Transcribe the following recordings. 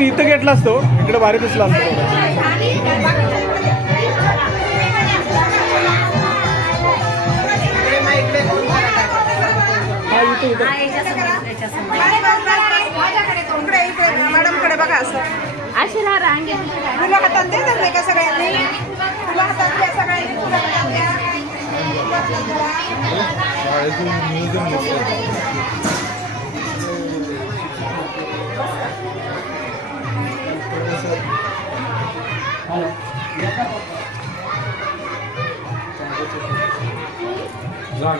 Madam इथं घेतला असतो इकडे भारी दिसला असतो. मॅडमकडे बघा असं. अशी ना रांगे तुला हातात नाही का सगळ्यांनी? तुला हातात द्या सगळ्यांनी तुला हातात द्या.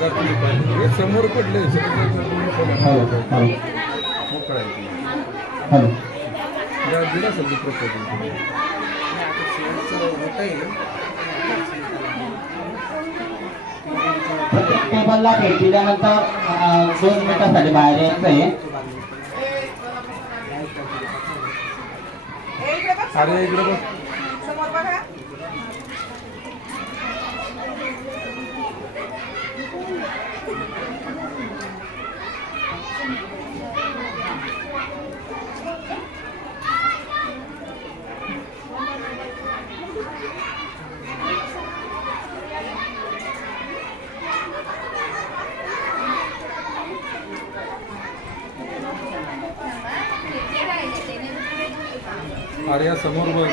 हे समोर पडले मोकळा दिला असेल प्रपोजल. प्रत्येक टेबलला भेट दिल्यानंतर दोन मिनिटासाठी बाहेर यायचं आहे. अरे इकडे बघ समोर बघा अरे या समोर बघ.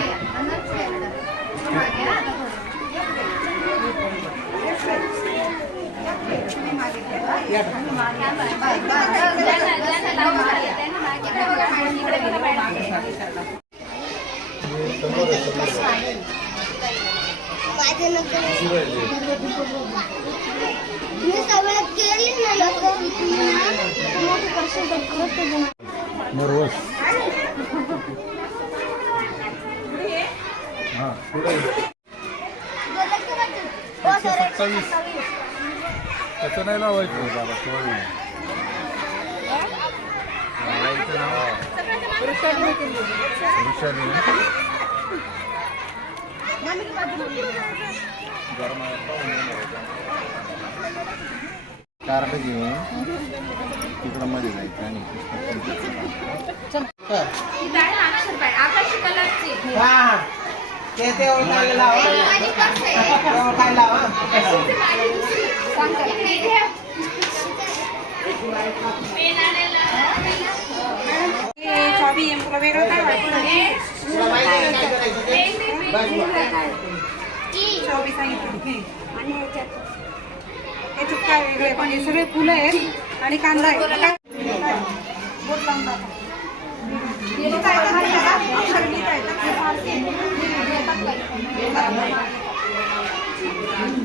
मी नर्वस. हां पुढे. सत्तावीस. त्याचं नाही लावायचं. बाबा सोळा कार्ड घेऊन तिकडं मध्ये जायचं आणि ते ते ओळखायला लावा ओळखायला लावा चावी आहे तुला वेगळं काय वाटतं? याच्यात काय वेगळे पण हे सगळे फुलं आहेत आणि कांदा आहे काय बोट लावून हे काय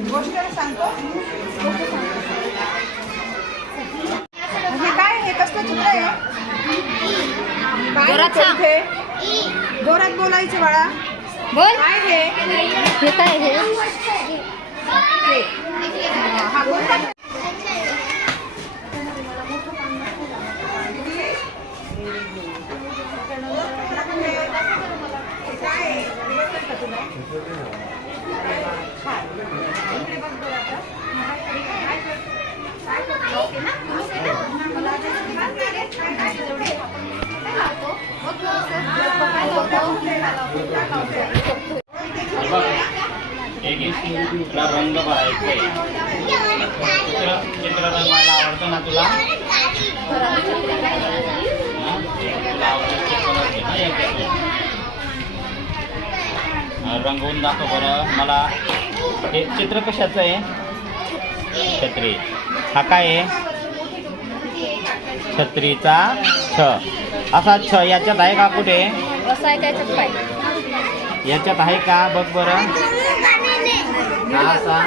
गोष्ट सांगतो हे काय हे कसलं चित्र आहे काय जोरात बोलायचं बाळा. बोल. काय हे? काय हे? कोणता तुला रंग भरायचे चित्र चित्र रंगवायला आवडतं ना तुला रंगवून दाखव बरं. मला हे चित्र कशाचं आहे? छत्री. हा काय आहे? छत्रीचा छ. असा छ याच्यात आहे का कुठे? आहे याच्यात आहे का? बघ बरं. हा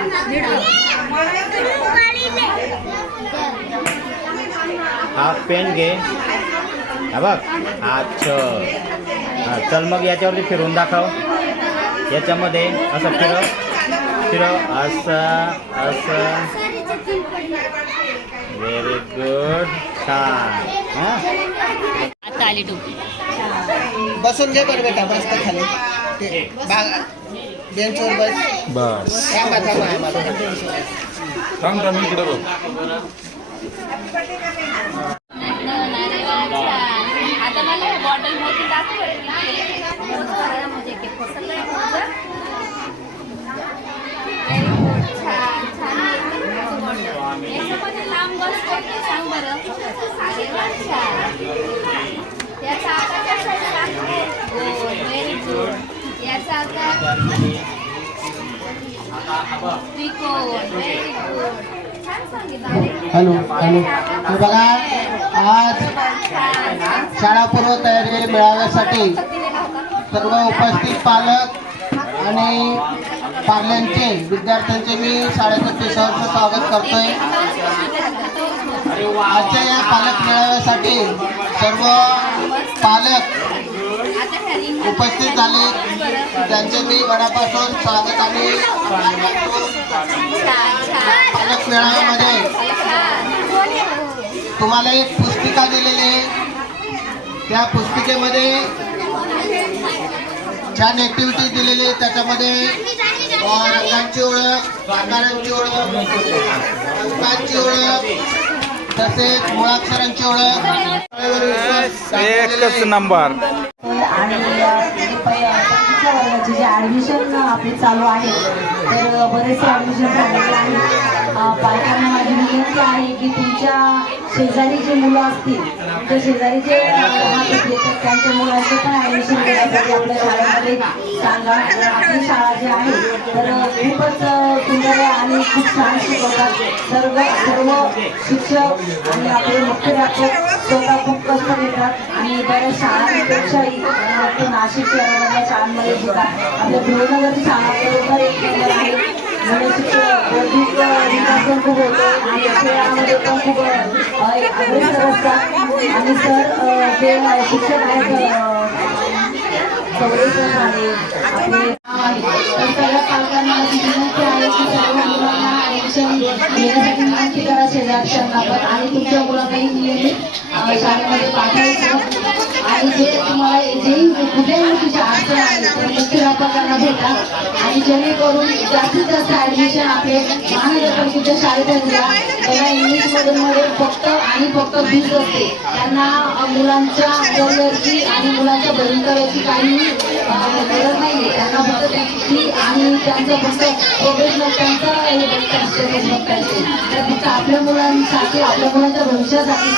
हा पेन घे. हा बघ. छ. हा चल मग याच्यावरती फिरून दाखव. याच्यामध्ये असं फिरव. फिरव. असं असं. व्हेरी गुड छान. हां. आता आली टोपी. बसून घे बरं बेटा बस तर खाली. बस थांबा थांबा इकडे बघ आता मला बॉटल मोठी दाखव छान छान लांब बस सांग बरं अरे वा, छान. याचा आकार कसा आहे व्हेरी गुड याचा आकार त्रिकोण व्हेरी गुड छान सांगितलं अरे. Hello hello. तर बघा आज शाळा पूर्व तयारी मेळाव्यासाठी सर्व उपस्थित पालक आणि पाल्यांचे विद्यार्थ्यांचे मी शाळेसाठी सहर्ष स्वागत करतोय. आजच्या या पालक मेळाव्यासाठी सर्व पालक उपस्थित झाले. त्यांचे मी मनापासून स्वागत आणि पालक मेळाव्यामध्ये तुम्हाला एक पुस्तिका दिलेली आहे. त्या पुस्तिकेमध्ये छान ऍक्टिव्हिटी दिलेली आहे. त्याच्यामध्ये रंगांची ओळख आकारांची ओळख अंकांची ओळख तसेच मुळाक्षरांची ओळख. एकच नंबर. आणि पहिल्या वर्गाचे जे ॲडमिशन आपले चालू आहे तर बरेचसे ॲडमिशन झालेले आहे पालकांना माझी विनंती आहे की तुमच्या शेजारी जे मुलं असतील ते शेजारी जे राहत असतील तर त्यांच्या मुलांचे पण ॲडमिशन घेण्यासाठी आपल्या शाळेमध्ये सांगा. आपली शाळा जी आहे तर खूपच सुंदर आणि खूप छान शिकवतात सर्व सर्व शिक्षक आणि आपले मुख्याध्यापक स्वतः खूप कष्ट घेतात आणि बऱ्याच शाळांपेक्षाही नाशिक शहरामधल्या शाळांमध्ये सुद्धा. आपल्या ध्रुवनगरची शाळा बरोबर एक केंद्र आहे म्हणजे शिक्षक बौद्धिक खूप होतो आणि खेळामध्ये पण खूप अग्रेसर असतात आणि सर अ, शिक्षक आहेत अ, चौरेकर पालकांना आहे की सर्व मुलांना ॲडमिशन घेण्यासाठी विनंती शेजारच्यांना पण आणि तुमच्या मुलांनाही नियमित शाळेमध्ये पाठवायचं. आणि जे तुम्हाला जेही कुठेही तुझी अडचण आली तर मुख्याध्यापकांना भेटा. आणि जेणेकरून जास्तीत जास्त ॲडमिशन आपले महानगरपालिकेच्या शाळेत होऊन त्यांना इंग्लिशमध्ये फक्त आणि फक्त फीस असते. त्यांना मुलांच्या करिअरची आणि मुलांच्या भवितव्याची काही अ, गरज नाही आहे त्यांना फक्त त्यांची फी आणि त्यांचं फक्त प्रोफेशनल त्यांचं हे बघतात स्टेटस तर फक्त आपल्या मुलांसाठी आपल्या मुलांच्या भविष्यासाठी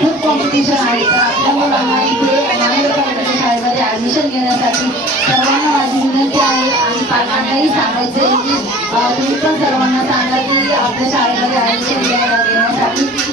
खूप कॉम्पिटिशन आहे. तर आपल्या मुलांना इथे शाळेमध्ये ॲडमिशन घेण्यासाठी सर्वांना माझी विनंती आहे. आणि पालकांनाही सांगायचं आहे की तुम्ही पण सर्वांना सांगा की आपल्या शाळेत शाळेमध्ये ॲडमिशन घेण्यासाठी